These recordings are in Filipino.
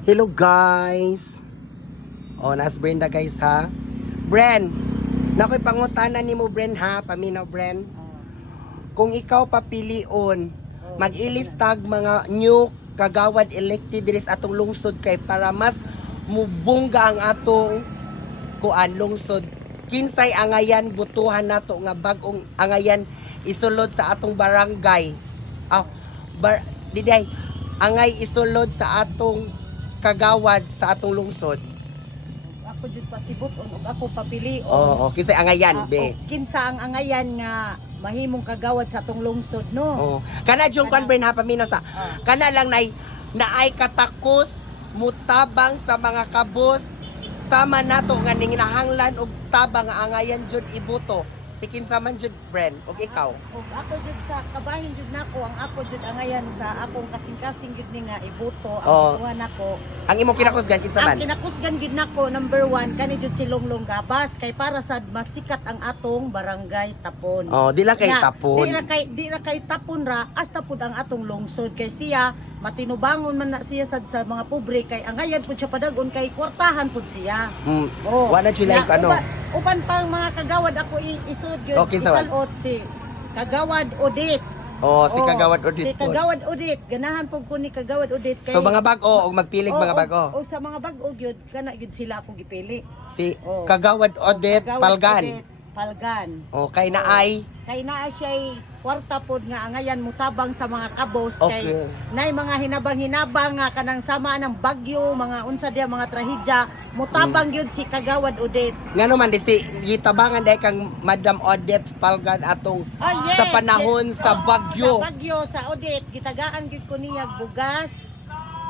Hello guys. Oh, nas Brenda guys ha. Bren, nakoy pangutanan nimo Bren ha, paminaw Bren. Kung ikaw papilion, mag-ilistag mga new kagawad elected diri sa atong lungsod kay para mas mubungga ang atong kuan lungsod. Kinsay angayan butuhan nato nga bag-ong angayan isulod sa atong barangay. Diday, angay isulod sa atong kagawad sa atong lungsod. Ako jud pasibot ug ako papili Oo, kinsay angayan be. Kinsa ang angayan nga mahimong kagawad sa atong lungsod no. Oo. Kana jung kon Bren ha paminaw sa. Kana lang naay katakos mutabang sa mga kabos sama nato nga ninginahanglan og tabang nga angayan jud ibuto. Si kinsa man jud Bren og ikaw. Og ako jud sa kabahin jud nako ang ako jud angayan sa akong kasing-kasing jud ni nga ibuto ang buwan nako. Ang imong kinakusgan kinsa man? Ang kinakusgan gid nako number 1 kani jud si Longlong Gabas kay para sad masikat ang atong barangay Tapon. Oh, di lang kay Tapon. Di ra kay Tapon ra hasta pud ang atong lungsod kay siya matinubangon man na siya sad sa mga pobre kay angayan pud siya padagon kay kwartahan pud siya. Wala sila ano. Uban pang mga kagawad ako isud gyud isalot si Kagawad Odit. Si Kagawad Odit. Si Kagawad Odit, ganahan pug ko ni Kagawad Odit kay so mga bag-o og magpilig mga bag-o. O sa mga bag-o gyud kana gyud sila akong gipili. Si Kagawad Odit Palgan. Palgan. Kay naay Siya kwarta pod nga angayan mutabang sa mga kabos Okay. kay nay mga hinabang-hinabang nga kanang sama ng bagyo, mga unsa dia mga trahedya, mutabang gyud si Kagawad Odit. Ngano man di si gitabangan dai kang Madam Odette Palgan atong sa panahon sa bagyo. Sa bagyo sa Odit gitagaan gyud ko niyag bugas.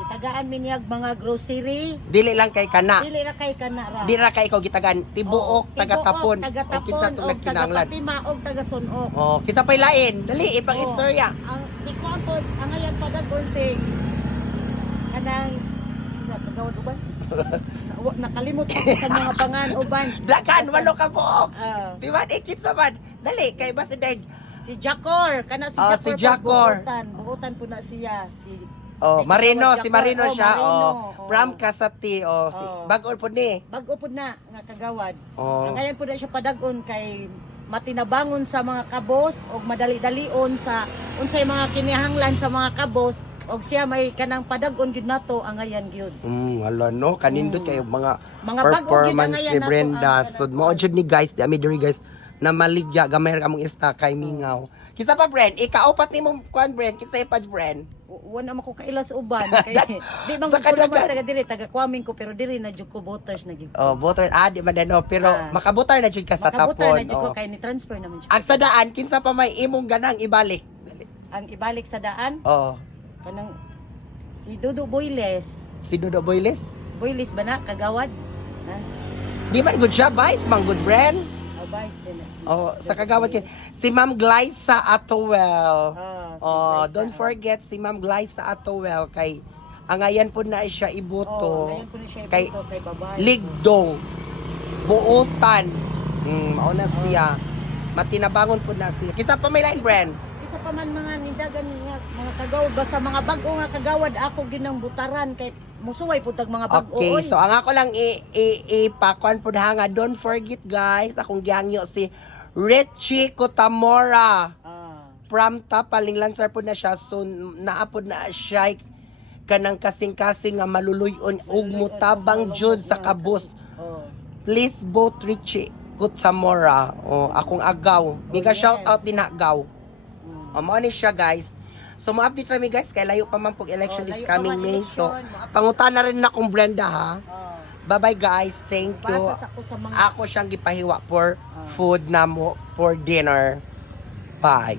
Gitagaan mi niyag mga grocery. Dili lang kay kana. Dili ra kay kana ra. Di ra kay ikaw gitagan tibuok taga-Tapon o kinsa tong nagkinahanglan. Taga-Patima og taga-Sunok. Kinsa pay lain? Dali ipang istorya. Ang si Kuampos ang ayan padagon si kanang Kagawad uban. Nakalimot ko sa mga pangan uban. Dagan walo ka buok. Di ba ikit sa man? Dali kay basta deg. Si Jacor, kana si Jacor. Si Jacor. Buutan po na siya. Marino, si Marino siya. Marino. From Kasati. Si bag-o po ni. Bag-o po na nga kagawad. Ngayon po na siya padagon kay matinabangon sa mga kabos o madali-dalion sa unsay mga kinihanglan sa mga kabos og siya may kanang padagon gyud nato ang ayan gyud. Wala no kanindot kayo mga bag-o gyud ang performance ayan ni Brenda. So mo jud ni guys, di diri guys na maligya gamay ra among ista kay mingaw. Kisa pa Bren, ikaapat nimo kuan Bren, kisa pa Bren. Wala man ko kailas uban kay di man ko naman taga diri taga Kwaming ko pero diri na jud ko voters na gyud. Voters di man dano pero makabotar na jud ka sa Tapon. Makabotar na jud ko kay ni transfer naman jud. Ang sa daan kinsa pa may imong ganang ibalik. Ang ibalik sa daan? Kanang si Dudu Boyles. Si Dudu Boyles? Boyles ba na kagawad? Ha? Di man good siya, vice man good Bren. Vice din na si. Sa kagawad kay si Ma'am Glyza Atowel. Don't Glyza. forget si Ma'am Glyza Atowel kay angayan po na siya ibuto. Ngayon po na siya kay ibuto kay babae. Ligdong. Buotan. Mao na siya. Matinabangon po na siya. Kita pa may line Bren. Isa pa man mga nindagan nga mga kagawad basta mga bag-o nga kagawad ako ginang butaran kay musuway pud tag mga bag-o. Okay, so ang ako lang ipakuan po na nga. Don't forget guys, akong gihangyo si Richie Cotamora. From Tapaling Lansar po na siya. So naapod na siya kanang kasing-kasing nga maluluyon ug mutabang jud sa kabus. Please vote Richie Cotamora. Akong agaw. Miga shout out din agaw. Mao ni siya guys. So mo-update kami guys kay layo pa man pug election is coming May. So pangutana rin na akong Brenda ha. Bye-bye guys. Thank you. Ako siyang gipahiwa for food na mo for dinner. Bye.